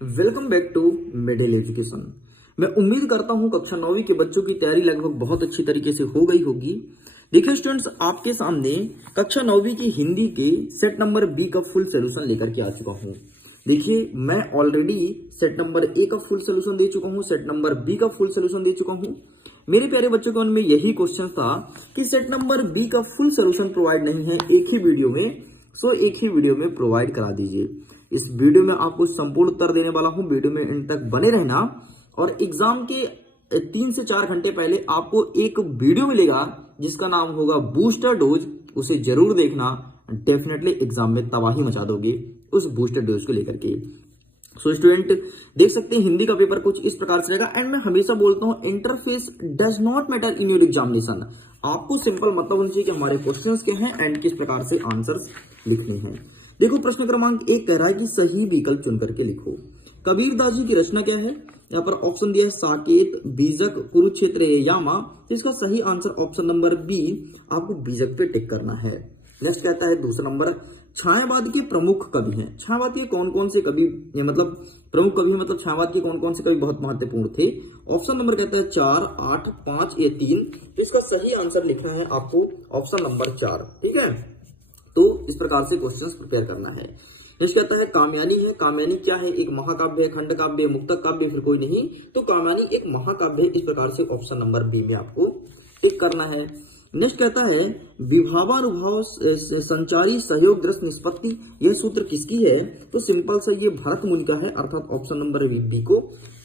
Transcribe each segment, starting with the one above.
Welcome back to middle education. मैं उम्मीद करता हूं कक्षा 9वीं के बच्चों की तैयारी लगभग बहुत अच्छी तरीके से हो गई होगी। देखिए स्टूडेंट्स, आपके सामने कक्षा 9वीं की हिंदी के सेट नंबर बी का फुल सोल्यूशन लेकर के आ चुका हूं। देखिए मैं ऑलरेडी सेट नंबर ए का फुल सोल्यूशन दे चुका हूं, सेट नंबर बी का फुल सोल्यूशन दे चुका हूं। मेरे प्यारे बच्चों के मन में यही क्वेश्चन था कि सेट नंबर बी का फुल सोल्यूशन प्रोवाइड नहीं है एक ही वीडियो में, सो एक ही वीडियो में प्रोवाइड करा दीजिए। इस वीडियो में आपको संपूर्ण उत्तर देने वाला हूं, वीडियो में इन तक बने रहना। और एग्जाम के 3 से 4 घंटे पहले आपको एक वीडियो मिलेगा जिसका नाम होगा बूस्टर डोज, उसे जरूर देखना। डेफिनेटली एग्जाम में तबाही मचा दोगे उस बूस्टर डोज को लेकर के। सो स्टूडेंट देख सकते हैं हिंदी का पेपर कुछ इस प्रकार से रहेगा। एंड मैं हमेशा बोलता हूं interface does not matter in your examination. आपको सिंपल मतलब होना चाहिए कि हमारे क्वेश्चंस क्या हैं एंड किस प्रकार से आंसर्स लिखने हैं। देखो प्रश्न क्रमांक 1 कह रहा है कि सही विकल्प चुन करके लिखो। कबीरदास जी की रचना क्या है? यहाँ पर ऑप्शन दिया है साकेत, बीजक, कुरुक्षेत्र, यामा। तो इसका सही आंसर ऑप्शन नंबर बी, आपको बीजक पे टिक करना है। नेक्स्ट कहता है दूसरा नंबर, छायावाद के प्रमुख कवि हैं। छायावाद के कौन कौन से कवि, मतलब प्रमुख कवि मतलब छायावाद के कौन कौन से कवि बहुत महत्वपूर्ण थे? ऑप्शन नंबर कहता है 4, 8, 5 या 3। तो इसका सही आंसर लिखना है आपको ऑप्शन नंबर 4। ठीक है, तो इस प्रकार से क्वेश्चंस प्रिपेयर करना है। नेक्स्ट कहता है कामयानी है। कामयानी क्या है? एक महाकाव्य है, खंड काव्य, मुक्तक काव्य, फिर कोई नहीं। तो कामयानी एक महाकाव्य है। इस प्रकार से ऑप्शन नंबर बी में आपको टिक करना है। नेक्स्ट कहता है विभावानुभाव संचारी सहयोग दृश्य निष्पत्ति, यह सूत्र किसकी है? तो सिंपल सा ये भरत मुनि का है, अर्थात ऑप्शन नंबर बी को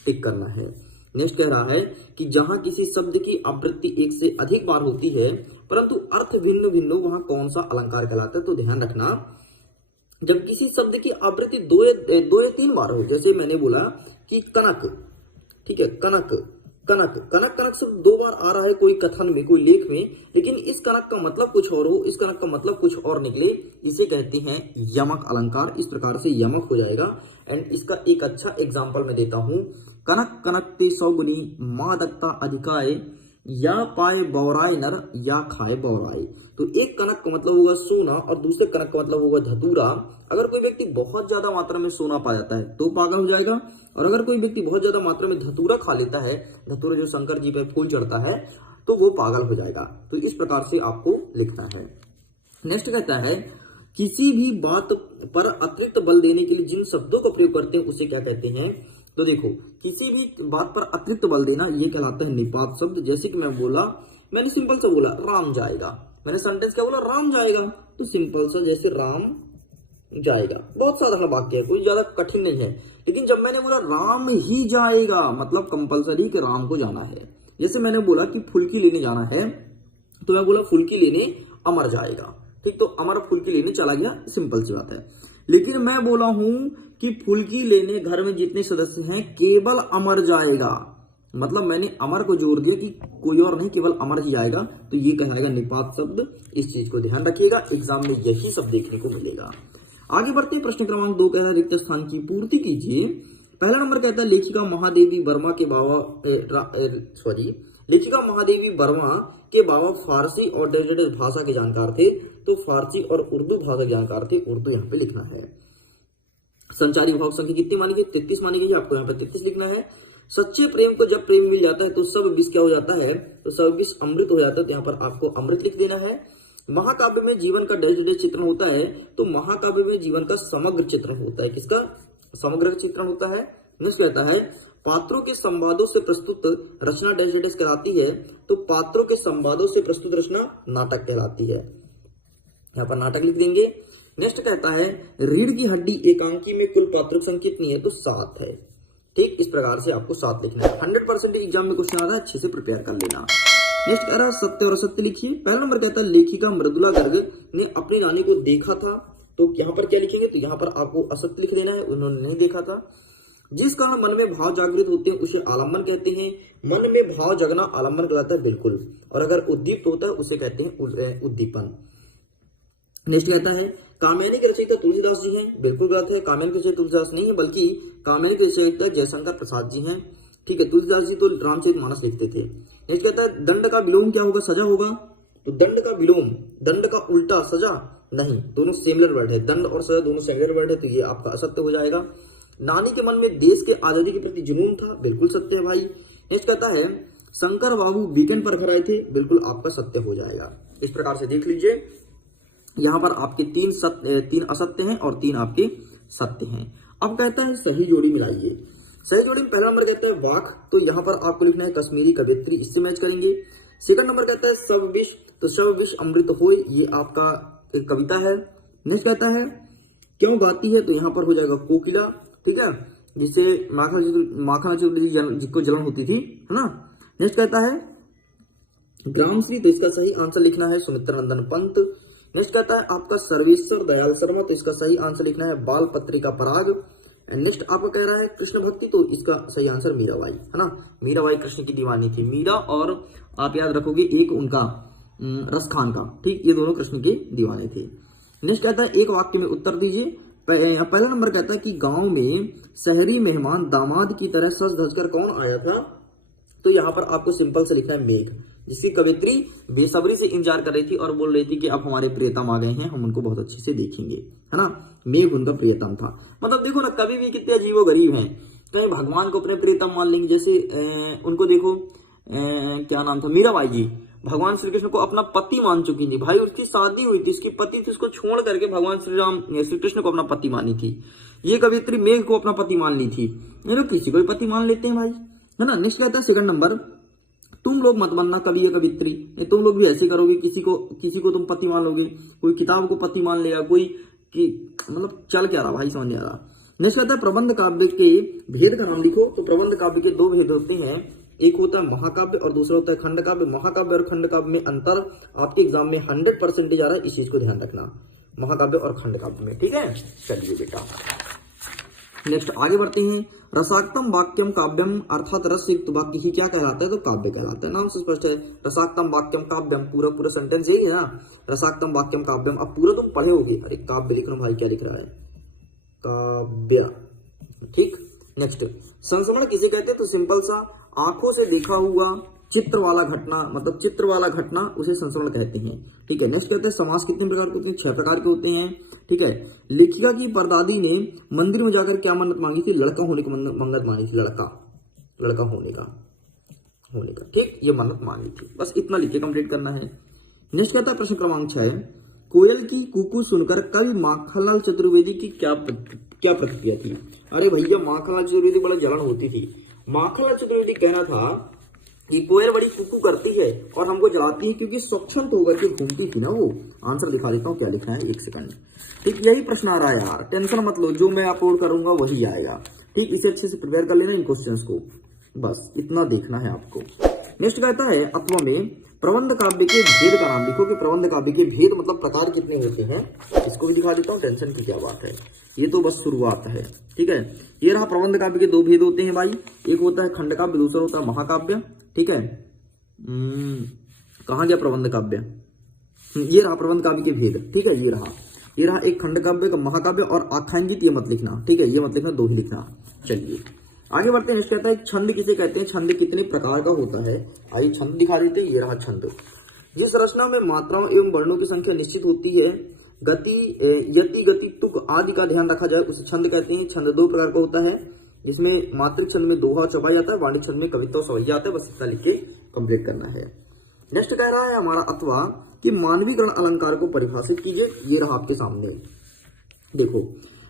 टिक करना है। नेक्स्ट कह रहा है कि जहां किसी शब्द की आवृत्ति एक से अधिक बार होती है परंतु अर्थ भिन्न भिन्न, वहां कौन सा अलंकार कहलाता है? तो ध्यान रखना, जब किसी शब्द की आवृत्ति दो या 3 बार हो, जैसे मैंने बोला कि कनक, ठीक है, कनक कनक कनक कनक शब्द 2 बार आ रहा है कोई कथन में, कोई लेख में, लेकिन इस कनक का मतलब कुछ और हो, इस कनक का मतलब कुछ और निकले, इसे कहते हैं यमक अलंकार। इस प्रकार से यमक हो जाएगा। एंड इसका एक अच्छा एग्जांपल मैं देता हूं, कनक कनकते सौगुनी मां दत्ता अधिकाय, या पाए बौराय नर या खाए बौराय। तो एक कनक का मतलब होगा सोना और दूसरे कनक का मतलब होगा धतूरा। अगर कोई व्यक्ति बहुत ज्यादा मात्रा में सोना पा जाता है तो पागल हो जाएगा, और अगर कोई व्यक्ति बहुत ज्यादा मात्रा में धतूरा खा लेता है, धतूरा जो शंकर जी पे फूल चढ़ता है, तो वो पागल हो जाएगा। तो इस प्रकार से आपको लिखना है। नेक्स्ट कहता है किसी भी बात पर अतिरिक्त बल देने के लिए जिन शब्दों का प्रयोग करते हैं उसे क्या कहते हैं? तो देखो किसी भी बात पर अतिरिक्त बल देना ये कहलाता है निपात शब्द। जैसे कि मैं बोला, मैंने सिंपल सा बोला राम जाएगा, मैंने सेंटेंस क्या बोला? राम जाएगा। तो सिंपल सा जैसे राम जाएगा, बहुत साधारण वाक्य है, कोई ज्यादा कठिन नहीं है। लेकिन जब मैंने बोला राम ही जाएगा, मतलब कंपलसरी कि राम को जाना है। जैसे मैंने बोला कि फुल्की लेने जाना है, तो मैं बोला फुल्की लेने अमर जाएगा, ठीक, तो अमर फुल्की लेने चला गया, सिंपल सी बात है। लेकिन मैं बोला हूं कि फुल्की लेने घर में जितने सदस्य हैं केवल अमर जाएगा, मतलब मैंने अमर को जोड़ दिया कि कोई और नहीं, केवल अमर ही आएगा। तो ये कहलाएगा निपात शब्द। इस चीज को ध्यान रखिएगा, एग्जाम में यही सब देखने को मिलेगा। आगे बढ़ते हैं, प्रश्न क्रमांक 2 कह रहा है रिक्त स्थान की पूर्ति कीजिए। पहला नंबर कहता है लेखिका महादेवी वर्मा के लेखिका महादेवी वर्मा के बाबा फारसी और डेजर्ट भाषा के जानकार थे। तो फारसी और उर्दू भाषा के जानकार थे, उर्दू यहाँ पे लिखना है। संचारी विभाग संख्या कितनी मानी गई? 33 मानी गई, आपको यहाँ पे 33 लिखना है। सच्चे प्रेम को जब प्रेम मिल जाता है तो सब विष क्या हो जाता है? तो सब विष अमृत हो जाता है। तो यहाँ पर आपको अमृत लिख देना है। महाकाव्य में जीवन का डैश चित्रण होता है, तो महाकाव्य में जीवन का समग्र चित्रण होता है। किसका समग्र चित्रण होता है? नेक्स्ट कहता है पात्रों के संवादों से प्रस्तुत रचना डैश कहलाती है। तो पात्रों के संवादों से प्रस्तुत रचना नाटक कहलाती है। यहाँ पर नाटक लिख देंगे। नेक्स्ट कहता है रीढ़ की हड्डी एकांकी में कुल पात्रों की संख्या कितनी है? तो 7 है। ठीक, इस प्रकार से आपको 7 लिखना है। 100% एग्जाम में क्वेश्चन आता है, अच्छे से प्रिपेयर कर लेना। नेक्स्ट कह रहा है सत्य और असत्य लिखिए। पहला नंबर कहता है लेखिका मृदुला गर्ग ने अपनी रानी को देखा था। तो यहाँ पर क्या लिखेंगे? तो यहाँ पर आपको असत्य लिख देना है, उन्होंने नहीं देखा था। जिस कारण मन में भाव जागृत होते हैं उसे आलम्बन कहते हैं। मन में भाव जगना आलम्बन कहलाता है, बिल्कुल। और अगर उद्दीप्त होता है उसे कहते हैं उद्दीपन। नेक्स्ट कहता है कामयानी के रचयिता तुलसीदास जी हैं। बिल्कुल गलत है, कामयानी के रचयिता तुलसीदास नहीं है, बल्कि कामयानी के रचयिता जयशंकर प्रसाद जी हैं। ठीक है, तुलसीदास जी तो रामचरितमानस लिखते थे। नेक्स्ट कहता है दंड का विलोम क्या होगा? सजा होगा। तो दंड का विलोम, दंड का उल्टा सजा नहीं, दोनों सिमिलर वर्ड है। दंड और सजा दोनों सिमिलर वर्ड है, तो ये आपका असत्य हो जाएगा। नानी के मन में देश के आजादी के प्रति जुनून था, बिल्कुल सत्य है भाई। नेक्स्ट कहता है शंकर बाबू वीकेंड पर घर आए थे, बिल्कुल आपका सत्य हो जाएगा। इस प्रकार से देख लीजिए, यहाँ पर आपके 3 असत्य हैं और 3 आपके सत्य हैं। अब कहता है सही जोड़ी मिलाइए। सही जोड़ी में पहला नंबर कहता है वाक, तो यहाँ पर आपको लिखना है कश्मीरी कवियत्री, इससे मैच करेंगे। सेकंड नंबर कहता है सब विष, तो सब विष अमृत होय, ये आपका एक कविता है। नेक्स्ट कहता है क्यों गाती है, तो यहाँ पर हो जाएगा कोकिला, ठीक है, जिससे माखन जिसको जलन होती थी, है ना। नेक्स्ट कहता है ग्रामश्री, तो इसका सही आंसर लिखना है सुमित्रा नंदन पंत। नेक्स्ट कहता है आपका सर्वेश्वर दयाल शर्मा, तो इसका सही आंसर लिखना है बाल पत्रिका पराग। नेक्स्ट आपका कह रहा है कृष्ण भक्ति, तो इसका सही आंसर मीराबाई, है ना। मीराबाई कृष्ण की दीवानी थी। मीरा और आप याद रखोगे एक उनका रसखान का, ठीक, ये दोनों कृष्ण के दीवाने थे। नेक्स्ट कहता है एक वाक्य में उत्तर दीजिए। पहला नंबर कहता है कि गांव में शहरी मेहमान दामाद की तरह सज धज कर कौन आया था, तो यहाँ पर आपको सिंपल से लिखना है मेघ, जिसकी कवित्री बेसब्री से इंतजार कर रही थी और बोल रही थी कि अब हमारे प्रियतम आ गए हैं, हम उनको बहुत अच्छे से देखेंगे, है ना। मेघ उनका प्रियतम था। मतलब देखो ना, कभी भी कितने अजीबो गरीब हैं, कहीं भगवान को अपने प्रियतम मान लेंगे। जैसे उनको देखो क्या नाम था, मीराबाई जी भगवान श्री कृष्ण को अपना पति मान चुकी थी भाई, उसकी शादी हुई थी, उसकी पति थी, उसको छोड़ करके भगवान श्री कृष्ण को अपना पति मानी थी। ये कवित्री मेघ को अपना पति मान ली थी। ये लोग किसी को भी पति मान लेते हैं भाई, है ना। नेक्स्ट कहता है सेकंड नंबर, तुम लोग मत बनना कवि या कवित्री, तुम लोग भी ऐसे करोगे, किसी को तुम पति मान लोगे, कोई किताब को पति मान लेगा, कोई मतलब चल क्या रहा भाई, समझ नहीं आ रहा। नेक्स्ट कहता है प्रबंध काव्य के भेद का नाम लिखो, तो प्रबंध काव्य के 2 भेद होते हैं, एक होता है महाकाव्य और दूसरा होता है खंड काव्य। महाकाव्य और खंड काव्य में अंतर आपके एग्जाम में 100% आ रहा है, इस चीज को ध्यान रखना, महाकाव्य और खंड काव्य में, ठीक है। चलिए बेटा नेक्स्ट आगे बढ़ते हैं। रसाक्तम वाक्यम काव्यम, अर्थात रस युक्त वाक्य ही क्या कहलाता है, तो काव्य कहलाता है। नाम से स्पष्ट है, रसाक्तम वाक्यम काव्यम, पूरा सेंटेंस यही है ना, रसाक्तम वाक्यम काव्यम। अब पूरा तुम पढ़े होगे, अरे काव्य लिख रहा हूं भाई, क्या लिख रहा है, काव्य, ठीक। नेक्स्ट संस्मरण किसे कहते हैं, तो सिंपल सा आंखों से देखा हुआ चित्र वाला घटना, मतलब चित्र वाला घटना, उसे संस्मरण कहते हैं, ठीक है। नेक्स्ट कहते हैं समास कितने प्रकार के होते हैं, 6 प्रकार के होते हैं, ठीक है। लेखिका की परदादी ने मंदिर में जाकर क्या मन्नत मांगी थी, लड़का होने की मन्नत मांगी थी, लड़का होने का, ठीक, ये मन्नत मांगी थी। बस इतना लिख के कंप्लीट करना है। नेक्स्ट कहता है प्रश्न क्रमांक 6, कोयल की कूकू सुनकर कवि माखनलाल चतुर्वेदी की क्या प्रतिक्रिया थी। अरे भैया माखनलाल चतुर्वेदी बड़ा जलन होती थी। माखनलाल चतुर्वेदी कहना था कि कोयल बड़ी कुकू करती है और हमको जलाती है क्योंकि स्वच्छंद होकर के घूमती थी ना वो। आंसर दिखा देता हूँ क्या लिखा है, 1 सेकंड, ठीक। यही प्रश्न आ रहा है यार, टेंशन मत लो, जो मैं अपलोड करूंगा वही आएगा, ठीक। इसे अच्छे से प्रिपेयर कर लेना इन क्वेश्चंस को, बस इतना देखना है आपको। नेक्स्ट कहता है अथवा में प्रबंध काव्य के भेद का नाम लिखो, कि प्रबंध काव्य के भेद मतलब प्रकार कितने होते हैं, इसको भी दिखा देता हूँ, टेंशन की क्या बात है, ये तो बस शुरुआत है, ठीक है। ये रहा प्रबंध काव्य के 2 भेद होते हैं भाई, एक होता है खंड काव्य, दूसरा होता है महाकाव्य, ठीक है। कहाँ गया प्रबंध काव्य, ये रहा प्रबंध काव्य के भेद, ठीक है। ये रहा एक खंड काव्य का, महाकाव्य और आख्यान गीत, ये मत लिखना, ठीक है, ये मत लिखना, 2 ही लिखना। चलिए आगे बढ़ते हैं। कहता है छंद किसे कहते हैं, छंद कितने प्रकार का होता है, आइए छंद दिखा देते हैं। ये रहा छंद, जिस रचना में मात्राओं एवं वर्णों की संख्या निश्चित होती है, गति, यति, गति, तुक आदि का ध्यान रखा जाए, उसे छंद कहते हैं। छंद 2 प्रकार का होता है, जिसमें मात्रिक छंद में दोहा चौपाई आता है, वाणिज्य छंद में कविता सवैया आता है। बस इतना लिख के कंप्लीट करना है। नेक्स्ट कह रहा है हमारा अथवा कि मानवीकरण अलंकार को परिभाषित कीजिए। ये रहा आपके सामने, देखो,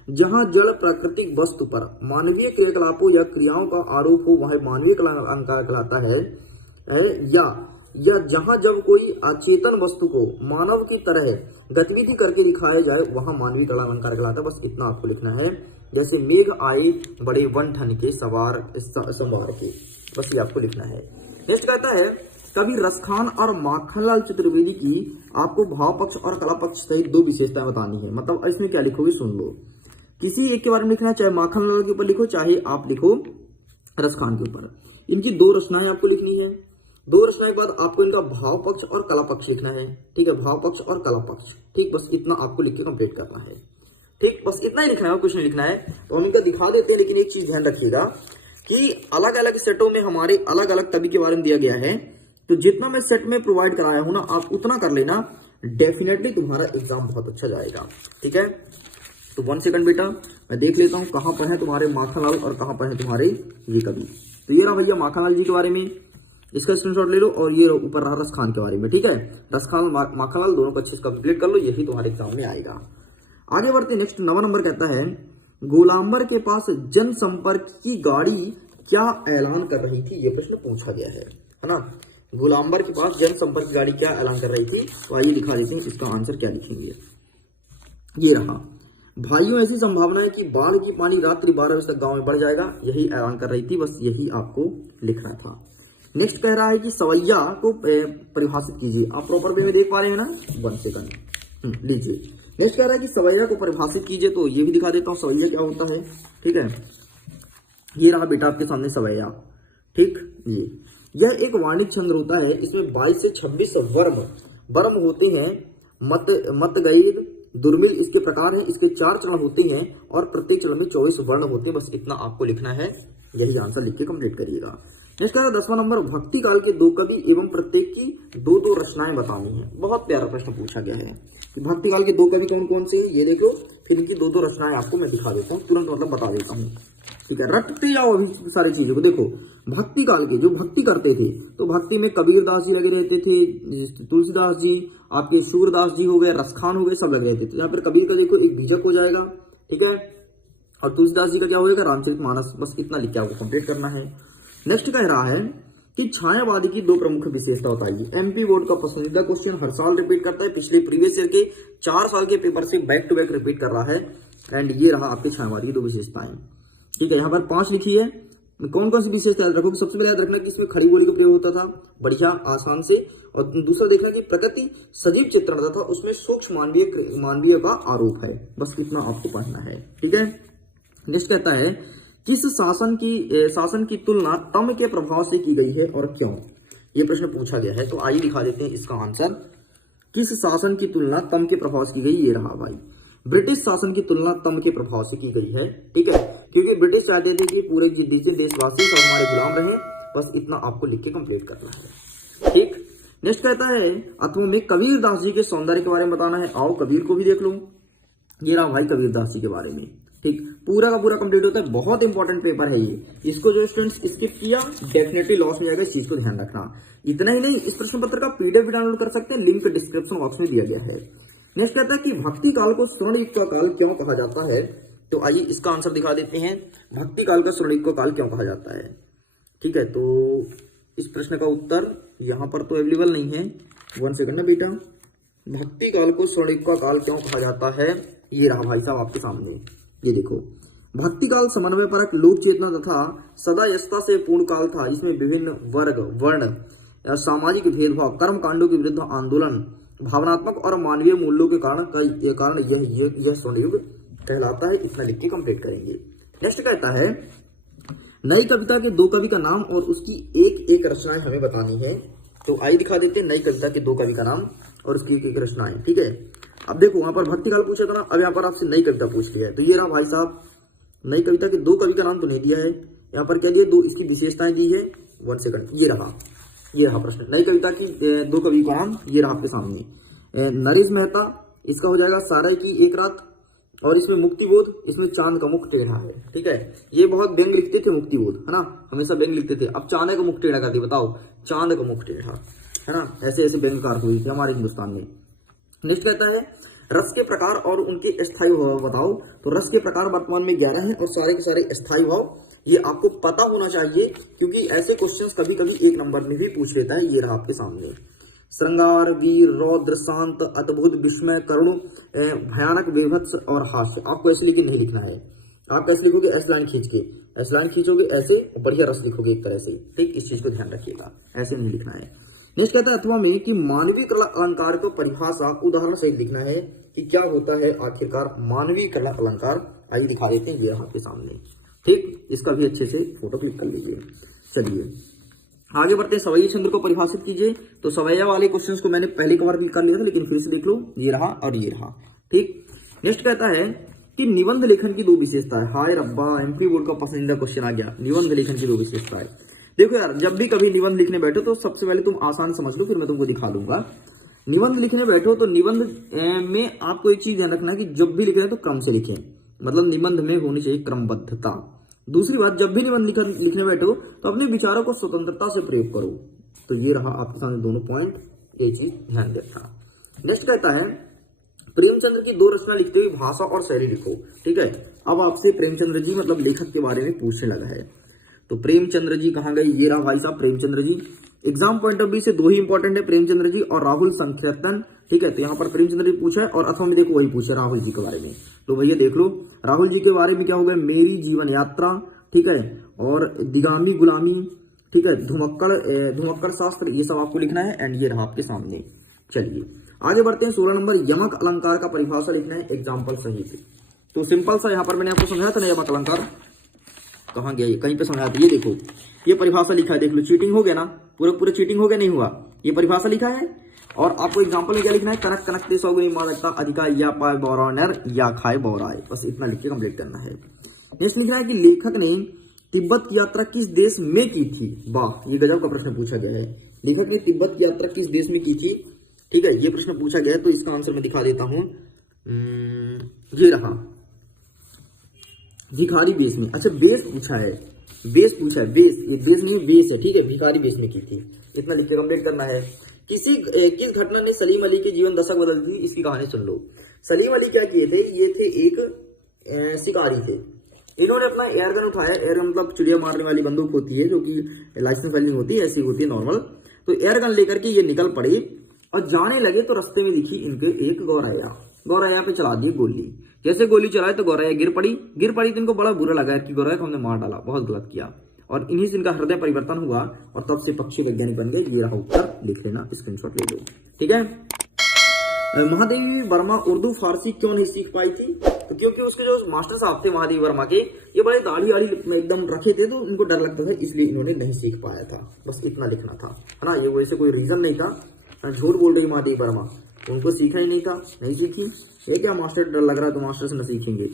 जहां जड़ प्राकृतिक वस्तु पर मानवीय क्रियाकलापों या क्रियाओं का आरोप हो वह मानवीय अलंकार कहलाता है, या जहां जब कोई अचेतन वस्तु को मानव की तरह गतिविधि करके दिखाया जाए वहां मानवीय अलंकार कहलाता है। बस इतना आपको लिखना है। जैसे मेघ आए बड़े वन ठन के सवार के, बस ये आपको लिखना है। नेक्स्ट कहता है कवि रसखान और माखनलाल चतुर्वेदी की आपको भाव पक्ष और कला पक्ष सहित 2 विशेषताएं बतानी है। मतलब इसमें क्या लिखोगे सुन लो, किसी एक के बारे में लिखना, चाहे माखनलाल के ऊपर लिखो चाहे आप लिखो रसखान के ऊपर। इनकी 2 रचनाएं आपको लिखनी है। 2 रचनाएं के बाद आपको इनका भाव पक्ष और कला पक्ष लिखना है, ठीक है, भाव पक्ष और कला पक्ष, ठीक। बस इतना आपको लिख के कंप्लीट करना है, ठीक। बस इतना ही लिखना है, कुछ नहीं लिखना है। तो हम इनका दिखा देते हैं, लेकिन एक चीज ध्यान रखिएगा कि अलग अलग सेटों में हमारे अलग अलग कवि के बारे में दिया गया है, तो जितना मैं सेट में प्रोवाइड कराया हूं ना, आप उतना कर लेना, डेफिनेटली तुम्हारा एग्जाम बहुत अच्छा जाएगा, ठीक है। तो 1 सेकंड बेटा, मैं देख लेता हूँ कहाँ पर है तुम्हारे माखनलाल और कहाँ पर है तुम्हारे ये कवि। तो ये रहा भैया माखनलाल जी के बारे में, इसका स्क्रीनशॉट ले लो। और ये ऊपर रहा रसखान के बारे में, ठीक है। रसखान माखनलाल दोनों को अच्छे से कंप्लीट कर लो, यही तुम्हारे एग्जाम में आएगा। आगे बढ़ते नेक्स्ट 9वां नंबर कहता है गोलांबर के पास जनसंपर्क की गाड़ी क्या ऐलान कर रही थी, ये प्रश्न पूछा गया है ना। गोलांबर के पास जनसंपर्क की गाड़ी क्या ऐलान कर रही थी, तो आइए दिखा देते हैं इसका आंसर क्या लिखेंगे। ये रहा, भाइयों ऐसी संभावना है कि बाढ़ की पानी रात्रि 12 बजे तक गांव में बढ़ जाएगा, यही ऐलान कर रही थी, बस यही आपको लिखना था। नेक्स्ट कह रहा है कि सवैया को परिभाषित कीजिए। आप प्रॉपर वे में देख पा रहे हैं ना, 1 सेकंड लीजिए। नेक्स्ट कह रहा है कि सवैया को परिभाषित कीजिए, तो ये भी दिखा देता हूँ सवैया क्या होता है, ठीक है। ये रहा बेटा आपके सामने सवैया, ठीक। यह एक वाणिज्य छंद होता है, इसमें 22 से 26 वर्म होते हैं। मतगैर दुर्मिल इसके प्रकार हैं, इसके 4 चरण होते हैं और प्रत्येक चरण में 24 वर्ण होते हैं। बस इतना आपको लिखना है, यही आंसर लिख के कंप्लीट करिएगा। नेक्स्ट कह रहा है 10वां नंबर, भक्ति काल के 2 कवि एवं प्रत्येक की 2-2 रचनाएं बतानी है। बहुत प्यारा प्रश्न पूछा गया है कि भक्ति काल के 2 कवि कौन कौन से हैं, ये देखो, फिर इनकी 2-2 रचनाएं आपको मैं दिखा देता हूँ, तुरंत मतलब बता देता हूँ, ठीक है। रटते जाओ अभी सारी चीजों को। देखो भक्ति काल के जो भक्ति करते थे, तो भक्ति में कबीर दास जी लगे रहते थे, तुलसीदास जी, आपके सूरदास जी हो गए, रसखान हो गए, सब लगे रहते थे। यहाँ पर कबीर का देखो एक बीजक हो जाएगा, ठीक है, और तुलसीदास जी का क्या होगा, रामचरितमानस। बस इतना लिख के आपको कंप्लीट करना है। नेक्स्ट कह रहा है कि छायावादी की 2 प्रमुख विशेषता बताइए। एमपी बोर्ड का पसंदीदा क्वेश्चन, हर साल रिपीट करता है, पिछले प्रीवियस ईयर के 4 साल के पेपर से बैक टू बैक रिपीट कर रहा है। एंड ये रहा आपके छायावादी की 2 विशेषताएं, ठीक है। यहाँ पर 5 लिखी है, कौन कौन सी विशेषता याद रखोगे। सबसे पहले याद रखना कि इसमें खड़ी बोली का प्रयोग होता था, बढ़िया आसान से। और दूसरा देखना कि प्रकृति सजीव चित्रण था, उसमें सूक्ष्म मानवीय का आरोप है। बस इतना आपको पढ़ना है, ठीक है। नेक्स्ट कहता है किस शासन की तुलना तम के प्रभाव से की गई है और क्यों, ये प्रश्न पूछा गया है। तो आइए दिखा देते हैं इसका आंसर। किस शासन की तुलना तम के प्रभाव से की गई, ये रहा भाई, ब्रिटिश शासन की तुलना तम के प्रभाव से की गई है, ठीक है। क्योंकि ब्रिटिश चाहते थे कि पूरे देशवासी सब हमारे गुलाम रहे। बस इतना आपको लिख के कंप्लीट करना है, ठीक। नेक्स्ट कहता है अथवा में कबीर दास जी के सौंदर्य के बारे में बताना है। आओ कबीर को भी देख लो, ये रहा भाई कबीर दास जी के बारे में, ठीक। पूरा का पूरा कंप्लीट होता है, बहुत इंपॉर्टेंट पेपर है ये। इसको जो स्टूडेंट्स स्किप किया डेफिनेटली लॉस में जाएगा, इस चीज को ध्यान रखना। इतना ही नहीं, इस प्रश्न पत्र का पीडीएफ भी डाउनलोड कर सकते हैं, लिंक डिस्क्रिप्शन बॉक्स में दिया गया है। नेक्स्ट कहता है कि भक्ति काल को स्वर्ण युग का काल क्यों कहा जाता है। तो आइए इसका आंसर दिखा देते हैं, भक्ति काल का स्वर्ण युग का काल क्यों कहा जाता है, ठीक है। तो इस प्रश्न का उत्तर यहाँ पर तो अवेलेबल नहीं है, 1 सेकंड ना बेटा। भक्ति काल को स्वर्ण युग का काल क्यों कहा जाता है, ये रहा भाई साहब आपके सामने, ये देखो। भक्ति काल समन्वय परक लोक चेतना तथा सदायस्ता से पूर्ण काल था। इसमें विभिन्न वर्ग, वर्ण, सामाजिक भेदभाव, कर्म कांडों के विरुद्ध आंदोलन, भावनात्मक और मानवीय मूल्यों के कारण यह स्वर्ण युग कहलाता है। इतना लिख के कंप्लीट करेंगे। नेक्स्ट कहता है नई कविता के 2 कवि का नाम और उसकी एक रचनाएं हमें बतानी है। तो आइए दिखा देते हैं नई कविता के 2 कवि का नाम और उसकी एक रचनाएं, ठीक है। अब देखो वहां पर भक्ति काल पूछा था ना, अब यहाँ पर आपसे नई कविता पूछ लिया है। तो ये रहा भाई साहब, नई कविता के 2 कवि का नाम तो नहीं दिया है, यहाँ पर क्या दिया, 2 इसकी विशेषताएं दी है। 1 सेकंड, ये रहा प्रश्न, नई कविता की 2 कवि का नाम, ये रहा आपके सामने। नरेश मेहता, इसका हो जाएगा साराई की एक रात, और इसमें मुक्तिबोध, इसमें चांद का मुख टेढ़ा है, ठीक है। ये बहुत व्यंग लिखते थे मुक्तिबोध, है ना, हमेशा व्यंग लिखते थे। अब चांद का मुख टेढ़ा करती, बताओ, चांद का मुख टेढ़ा, है ना, ऐसे ऐसे व्यंगकार हुई थी हमारे हिंदुस्तान में। नेक्स्ट कहता है रस के प्रकार और उनके स्थायी भाव बताओ। तो रस के प्रकार वर्तमान में 11 हैं और सारे के सारे स्थायी भाव, ये आपको पता होना चाहिए, क्योंकि ऐसे क्वेश्चंस कभी कभी 1 नंबर में भी पूछ लेता है। ये रहा आपके सामने, श्रृंगार, वीर, रौद्र, शांत, अद्भुत, विस्मय, करुण, भयानक, विभत्स और हास्य। आपको ऐसे लिखे नहीं लिखना है, आप कैसे लिखोगे, ऐसे लाइन खींच के, ऐसे लाइन खींचोगे, ऐसे बढ़िया रस लिखोगे एक तरह से, ठीक। इस चीज को ध्यान रखिएगा, ऐसे नहीं लिखना है। नेक्स्ट कहता है अथवा में कि मानवीय कला अलंकार को परिभाषा उदाहरण सहित लिखना है कि क्या होता है आखिरकार मानवीय कला अलंकार। आइए दिखा देते हैं, ये आपके सामने, ठीक। इसका भी अच्छे से फोटो क्लिक कर लीजिए। चलिए आगे बढ़ते हैं, सवैया चंद्र को परिभाषित कीजिए। तो सवैया वाले क्वेश्चंस को मैंने पहले कवर भी कर लिया था, लेकिन फिर से देख लो, ये रहा और ये रहा, ठीक। नेक्स्ट कहता है कि निबंध लेखन की 2 विशेषताएं। हाय रब्बा, एमपी बोर्ड का पसंदीदा क्वेश्चन आ गया, निबंध लेखन की 2 विशेषताएं। देखो यार, जब भी कभी निबंध लिखने बैठो तो सबसे पहले तुम आसान समझ लो, फिर मैं तुमको दिखा दूंगा। निबंध लिखने बैठो तो निबंध में आपको एक चीज ध्यान रखना है कि जब भी लिख रहे हैं तो क्रम से लिखें, मतलब निबंध में होनी चाहिए क्रमबद्धता। दूसरी बात, जब भी निबंध लिखने बैठो तो अपने विचारों को स्वतंत्रता से प्रयोग करो। तो ये रहा आपके सामने दोनों पॉइंट, ये चीज ध्यान रखना। नेक्स्ट कहता है प्रेमचंद्र की 2 रचना लिखते हुए भाषा और शैली लिखो। ठीक है, अब आपसे प्रेमचंद्र जी मतलब लेखक के बारे में पूछने लगा है। तो प्रेमचंद्र जी कहाँ गए, ये रहा भाई साहब Premchandra ji. Exam point of view से 2 ही इंपॉर्टेंट है, प्रेमचंद्र जी और राहुल संकीर्तन। ठीक है, तो यहाँ पर प्रेमचंद्र जी पूछा है और अथवा में देखो वही पूछा राहुल जी के बारे में। तो भैया देख लो राहुल जी के बारे में क्या हो गया, मेरी जीवन यात्रा, ठीक है, और दिगामी गुलामी, ठीक है, धुमक्कड़ शास्त्र, ये सब आपको लिखना है। एंड ये रहा आपके सामने। चलिए आगे बढ़ते हैं। 16 नंबर, यमक अलंकार का परिभाषा लिखना है एग्जाम्पल सहित। तो सिंपल सा यहाँ पर मैंने आपको समझाया था ना, यमक अलंकार कहाँ गया, ये कहीं पे समझाया था। ये देखो ये परिभाषा लिखा है, देख लो चीटिंग हो गया ना, पूरा चीटिंग हो गया, नहीं हुआ। ये परिभाषा लिखा है और आपको एग्जाम्पल में क्या लिखना है, कनक कनकते सौगुनी मादकता अधिका या पाए बौरानर या खाए बौराए, बस इतना लिख के कंप्लीट करना है। नेक्स्ट लिखना है कि लेखक ने तिब्बत की यात्रा किस देश में की थी। वाह, ये गजब का प्रश्न पूछा गया है। लेखक ने तिब्बत की यात्रा किस देश में की थी, ठीक है, ये प्रश्न पूछा गया है। तो इसका आंसर मैं दिखा देता हूं, ये रहा भिखारी बेस में। अच्छा बेस पूछा है, बेस पूछा है, बेस, ये देश नहीं बेस है, ठीक है, भिखारी बेस में की थी, इतना लिख के कंप्लीट करना है। किस घटना ने सलीम अली के जीवन दशा बदल दी, इसकी कहानी सुन लो। सलीम अली क्या किए थे, ये थे एक शिकारी थे। इन्होंने अपना एयरगन उठाया, एयरगन मतलब चिड़िया मारने वाली बंदूक होती है जो कि लाइसेंस वाली होती है, ऐसी होती है नॉर्मल। तो एयरगन लेकर के ये निकल पड़े और जाने लगे तो रास्ते में दिखी इनके एक गौरैया पे चला दी गोली। जैसे गोली चलाए तो गौरैया गिर पड़ी तो इनको बड़ा बुरा लगा कि गौरैया को हमने मार डाला, बहुत गलत किया, और इन्हीं से इनका हृदय परिवर्तन हुआ और तब से पक्षी वैज्ञानिक बन गए। ये रहा उत्तर, लिख लेना, स्क्रीनशॉट ले लो, ठीक है। महादेवी वर्मा उर्दू फारसी क्यों नहीं सीख पाई थी, तो क्योंकि उसके जो मास्टर साहब थे महादेवी वर्मा के, ये बड़े दाढ़ी वाड़ी में एकदम रखे थे, तो इनको डर लगता था, इसलिए इन्होंने नहीं सीख पाया था। बस इतना लिखना था, है ना। ये वैसे कोई रीजन नहीं था, झूठ बोल रही महादेवी वर्मा, उनको सीखा ही नहीं था, नहीं सीखी। ये क्या मास्टर डर लग रहा है तो मास्टर से न सीखेंगे।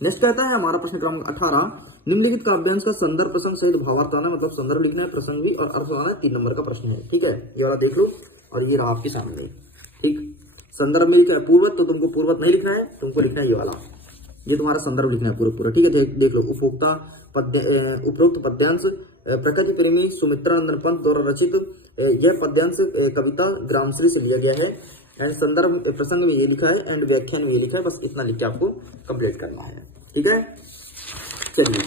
नेक्स्ट कहता है हमारा प्रश्न क्रमांक 18, निम्नलिखित काव्यांश का संदर्भ प्रसंग सहित भावार्थ आना, मतलब संदर्भ लिखना है, प्रसंग भी और अर्थ आना है। 3 नंबर का प्रश्न है, ठीक है, ये वाला देख लो। और ये रहा आपके सामने, ठीक, संदर्भ में लिखा है पूर्वत, तो तुमको पूर्वत नहीं लिखना है, तुमको लिखना है ये वाला, ये तुम्हारा संदर्भ लिखना है पूरा, ठीक है। देख लो, उपरोक्त पद्यांश प्रकृति प्रेमी सुमित्रा नंदन पंत द्वारा रचित यह पद्यांश कविता ग्रामश्री से लिया गया है। एंड संदर्भ प्रसंग में ये लिखा है एंड व्याख्यान में ये लिखा है, बस इतना लिख के आपको कंप्लीट करना है, ठीक है। चलिए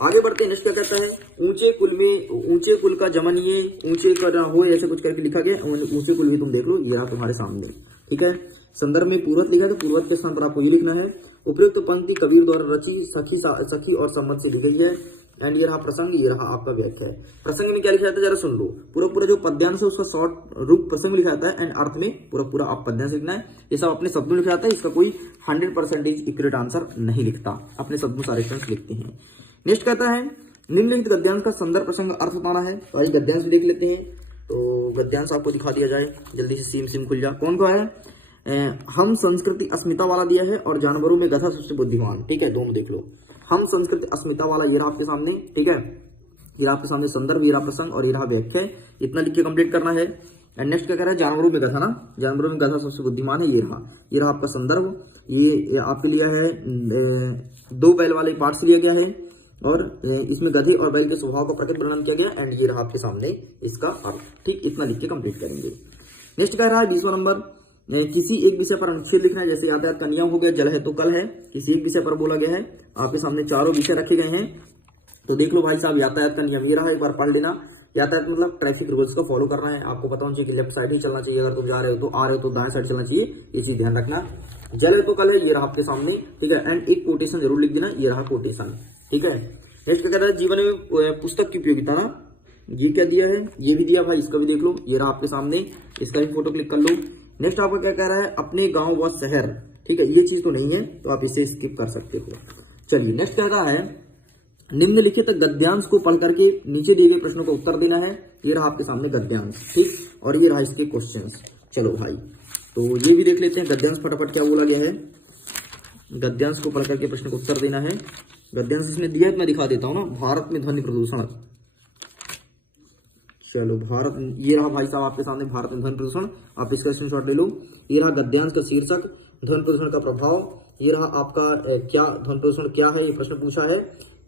आगे बढ़ते हैं। नेक्स्ट क्या कहता है, ऊंचे कुल का जमन, ये ऊंचे का हो ऐसे कुछ करके लिखा गया, ऊंचे कुल भी तुम देख लो, ये रहा तुम्हारे सामने, ठीक है। संदर्भ में पूर्वत लिखा है, तो पूर्वत के स्थान पर आपको ये लिखना है। उपयुक्त पंक्ति कबीर द्वारा रची सखी और सम्मत से ली गई है। एंड ये रहा प्रसंग, ये रहा आपका व्याख्या है। प्रसंग में क्या लिखा जाता है जरा सुन लो, पूरा जो पद्यांश है उसका शॉर्ट रूप प्रसंग में लिखा जाता है, एंड अर्थ में पूरा आप पद्यांश लिखना है। ये सब अपने शब्दों में लिखा जाता है, इसका कोई 100% एक्यूरेट आंसर नहीं लिखता, अपने शब्दों सारे स्टूडेंट्स लिखते हैं। नेक्स्ट कहता है निम्नलिखित गद्यांश का संदर्भ प्रसंग अर्थ बताना है। तो आज गद्यांश देख लेते हैं, तो गद्यांश आपको दिखा दिया जाए, जल्दी से सिम खुल जा। कौन है, हम संस्कृति अस्मिता वाला दिया है और जानवरों में गधा सबसे बुद्धिमान, ठीक है, दोनों देख लो। हम संस्कृति अस्मिता वाला ये रहा आपके सामने, ठीक है, ये रहा आपके सामने संदर्भ, ये रहा प्रसंग और ये रहा व्याख्या, इतना लिख के कंप्लीट करना है। एंड नेक्स्ट क्या कह रहा है, जानवरों में गधा ना, जानवरों में गधा सबसे बुद्धिमान है, ये रहा आपका संदर्भ। ये आपके लिया है 2 बैल वाले पार्ट से लिया गया है और इसमें गधे और बैल के स्वभाव का प्रकट वर्णन किया गया। एंड ये रहा आपके सामने इसका अर्थ, ठीक, इतना लिख के कंप्लीट करेंगे। नेक्स्ट कह रहा है 20वां नंबर, किसी एक विषय पर अनुच्छेद लिखना है, जैसे यातायात का नियम हो गया, जल है तो कल है, किसी एक विषय पर बोला गया है। आपके सामने 4 विषय रखे गए हैं, तो देख लो भाई साहब, यातायात का नियम ये रहा, एक बार पढ़ लेना। यातायात मतलब ट्रैफिक रूल्स को फॉलो करना है, आपको पता होना चाहिए कि लेफ्ट साइड ही चलना चाहिए, अगर तुम जा रहे हो तो, आ रहे हो तो दाएं साइड चलना चाहिए, ये चीज ध्यान रखना। जल है तो कल है, ये रहा आपके सामने, ठीक है। एंड एक कोटेशन जरूर लिख देना, ये रहा कोटेशन, ठीक है। नेक्स्ट क्या कह रहा है, जीवन में पुस्तक की उपयोगिता ना, ये क्या दिया है, ये भी दिया भाई, इसका भी देख लो, ये रहा आपके सामने, इसका भी फोटो क्लिक कर लो। नेक्स्ट आपका क्या कह रहा है, अपने गांव व शहर, ठीक है, ये चीज तो नहीं है तो आप इसे स्किप कर सकते हो। चलिए नेक्स्ट क्या कह रहा है, निम्नलिखित गद्यांश को पढ़ करके नीचे दिए गए प्रश्नों का उत्तर देना है। ये रहा आपके सामने गद्यांश, ठीक, और ये रहा इसके क्वेश्चंस। चलो भाई, तो ये भी देख लेते हैं गद्यांश फटाफट क्या बोला गया है। गद्यांश को पढ़ करके प्रश्न का उत्तर देना है। गद्यांश इसने दिया है, मैं दिखा देता हूं ना। भारत में ध्वनि प्रदूषण, चलो भारत, ये रहा भाई साहब आपके सामने भारत में ध्वनि प्रदूषण, आप इसका स्क्रीनशॉट ले लो। ये रहा गद्यांश का शीर्षक, ध्वनि प्रदूषण का प्रभाव। ये रहा आपका क्या ध्वनि प्रदूषण क्या है, ये प्रश्न पूछा है।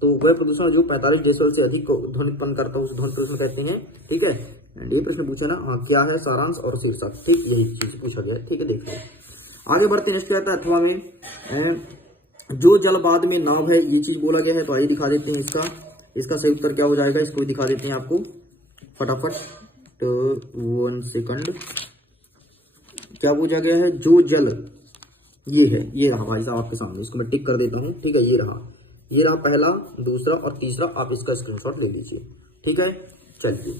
तो वह प्रदूषण जो 45 डेसिबल से अधिक ध्वनि उत्पन्न करता है उसे ध्वनि प्रदूषण कहते हैं। ठीक है, ये प्रश्न पूछा ना, हाँ क्या है सारांश और शीर्षक, ठीक यही चीज पूछा गया है। ठीक है, देख लो आगे बढ़ते। नेक्स्ट क्या आता है, अथवा में जो जल बाद में नाव है, ये चीज बोला गया है। तो आइए दिखा देते हैं इसका सही उत्तर क्या हो जाएगा, इसको भी दिखा देते हैं आपको फटाफट। तो 1 सेकंड, क्या पूछा गया है, जो जल, ये है, ये रहा भाई साहब आपके सामने, इसको मैं टिक कर देता हूं। ठीक है, ये रहा पहला, दूसरा और तीसरा, आप इसका स्क्रीनशॉट ले लीजिए। ठीक है, चलिए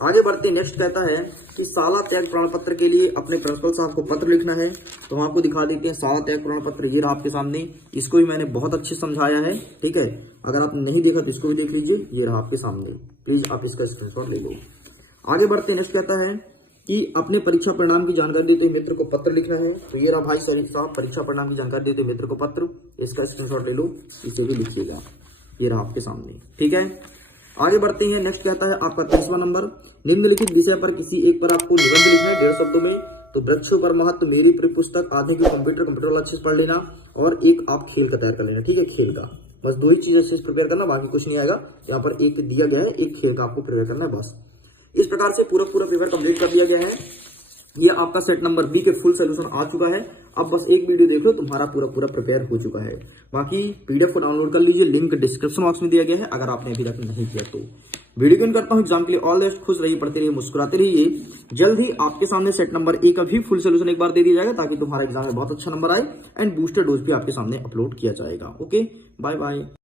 आगे बढ़ते। नेक्स्ट कहता है कि शाला त्याग प्रमाण पत्र के लिए अपने प्रिंसिपल साहब को पत्र लिखना है। तो हम आपको दिखा देते हैं शाला त्याग प्रमाण पत्र, ये रहा आपके सामने, इसको भी मैंने बहुत अच्छे समझाया है। ठीक है, अगर आपने नहीं देखा तो इसको भी देख लीजिए, ये रहा आपके सामने, प्लीज आप इसका स्क्रीनशॉट ले लो। आगे बढ़ते। नेक्स्ट कहता है कि अपने परीक्षा परिणाम की जानकारी देते हुए मित्र को पत्र लिखना है। तो ये रहा भाई साहब परीक्षा परिणाम की जानकारी देते हुए मित्र को पत्र, इसका स्क्रीनशॉट ले लो, इसे भी लिखिएगा, ये रहा आपके सामने। ठीक है, आगे बढ़ते हैं। नेक्स्ट कहता है आपका 30वां नंबर, निम्नलिखित विषय पर किसी एक पर आपको निबंध लिखना है 1.5 शब्दों में। तो वृक्षों पर महत्व, मेरी प्रिय पुस्तक, आधे की कंप्यूटर वाला अच्छे से पढ़ लेना, और एक आप खेल का तैयार कर लेना। ठीक है, खेल का बस 2 ही चीज अच्छे से प्रिपेयर करना, बाकी कुछ नहीं आएगा। यहाँ पर एक दिया गया है, एक खेल का आपको प्रिपेयर करना है बस। इस प्रकार से पूरा पेपर कंप्लीट कर दिया गया है। ये आपका सेट नंबर बी के फुल सोल्यूशन आ चुका है। अब बस एक वीडियो देख लो, तुम्हारा पूरा प्रिपेयर हो चुका है। बाकी पीडीएफ को डाउनलोड कर लीजिए, लिंक डिस्क्रिप्शन बॉक्स में दिया गया है, अगर आपने अभी तक नहीं किया तो। वीडियो को करता हूं एग्जाम के लिए ऑल द बेस्ट, खुश रहिए, पढ़ते रहिए, मुस्कुराते रहिए। जल्द ही आपके सामने सेट नंबर ए का भी फुल सोल्यूशन एक बार दे दिया जाएगा, ताकि तुम्हारा एग्जाम में बहुत अच्छा नंबर आए, एंड बूस्टर डोज भी आपके सामने अपलोड किया जाएगा। Okay, bye bye.